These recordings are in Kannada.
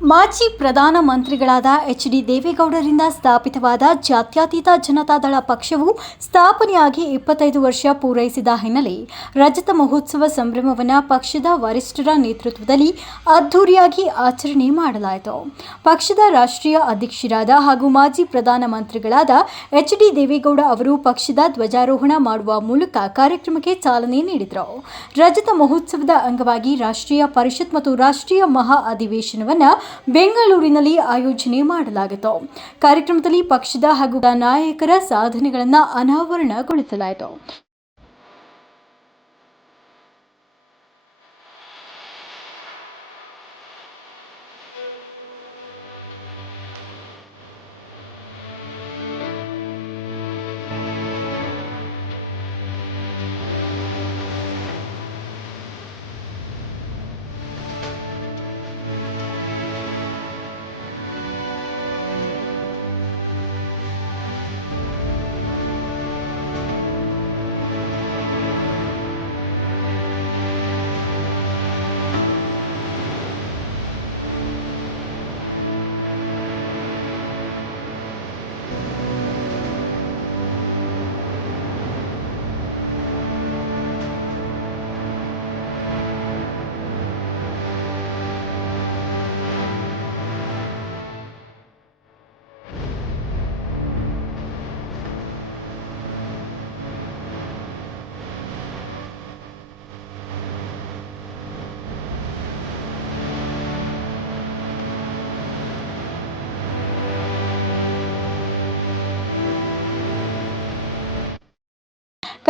ಮಾಜಿ ಪ್ರಧಾನ ಮಂತ್ರಿಗಳಾದ ಎಚ್ ಡಿ ದೇವೇಗೌಡರಿಂದ ಸ್ಥಾಪಿತವಾದ ಜಾತ್ಯತೀತ ಜನತಾದಳ ಪಕ್ಷವು ಸ್ಥಾಪನೆಯಾಗಿ ಇಪ್ಪತ್ತೈದು ವರ್ಷ ಪೂರೈಸಿದ ಹಿನ್ನೆಲೆ ರಜತ ಮಹೋತ್ಸವ ಸಂಭ್ರಮವನ್ನು ಪಕ್ಷದ ವರಿಷ್ಠರ ನೇತೃತ್ವದಲ್ಲಿ ಅದ್ಧೂರಿಯಾಗಿ ಆಚರಣೆ ಮಾಡಲಾಯಿತು. ಪಕ್ಷದ ರಾಷ್ಟ್ರೀಯ ಅಧ್ಯಕ್ಷರಾದ ಹಾಗೂ ಮಾಜಿ ಪ್ರಧಾನ ಮಂತ್ರಿಗಳಾದ ಎಚ್ ಡಿ ದೇವೇಗೌಡ ಅವರು ಪಕ್ಷದ ಧ್ವಜಾರೋಹಣ ಮಾಡುವ ಮೂಲಕ ಕಾರ್ಯಕ್ರಮಕ್ಕೆ ಚಾಲನೆ ನೀಡಿದರು. ರಜತ ಮಹೋತ್ಸವದ ಅಂಗವಾಗಿ ರಾಷ್ಟ್ರೀಯ ಪರಿಷತ್ ಮತ್ತು ರಾಷ್ಟ್ರೀಯ ಮಹಾ ಅಧಿವೇಶನವನ್ನು ಬೆಂಗಳೂರಿನಲ್ಲಿ ಆಯೋಜನೆ ಮಾಡಲಾಗಿತ್ತು. ಕಾರ್ಯಕ್ರಮದಲ್ಲಿ ಪಕ್ಷದ ಹಾಗೂ ನಾಯಕರ ಸಾಧನೆಗಳನ್ನು ಅನಾವರಣಗೊಳಿಸಲಾಯಿತು.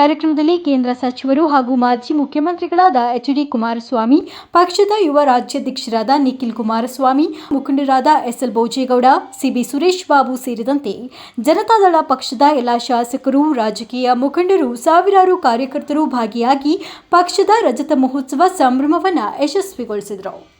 ಕಾರ್ಯಕ್ರಮದಲ್ಲಿ ಕೇಂದ್ರ ಸಚಿವರು ಹಾಗೂ ಮಾಜಿ ಮುಖ್ಯಮಂತ್ರಿಗಳಾದ ಎಚ್ ಡಿ ಕುಮಾರಸ್ವಾಮಿ, ಪಕ್ಷದ ಯುವ ರಾಜ್ಯಾಧ್ಯಕ್ಷರಾದ ನಿಖಿಲ್ ಕುಮಾರಸ್ವಾಮಿ, ಮುಖಂಡರಾದ ಎಸ್ಎಲ್ ಭೋಜೇಗೌಡ, ಸಿಬಿ ಸುರೇಶ್ ಬಾಬು ಸೇರಿದಂತೆ ಜನತಾದಳ ಪಕ್ಷದ ಎಲ್ಲ ಶಾಸಕರು, ರಾಜಕೀಯ ಮುಖಂಡರು, ಸಾವಿರಾರು ಕಾರ್ಯಕರ್ತರು ಭಾಗಿಯಾಗಿ ಪಕ್ಷದ ರಜತ ಮಹೋತ್ಸವ ಸಂಭ್ರಮವನ್ನು ಯಶಸ್ವಿಗೊಳಿಸಿದರು.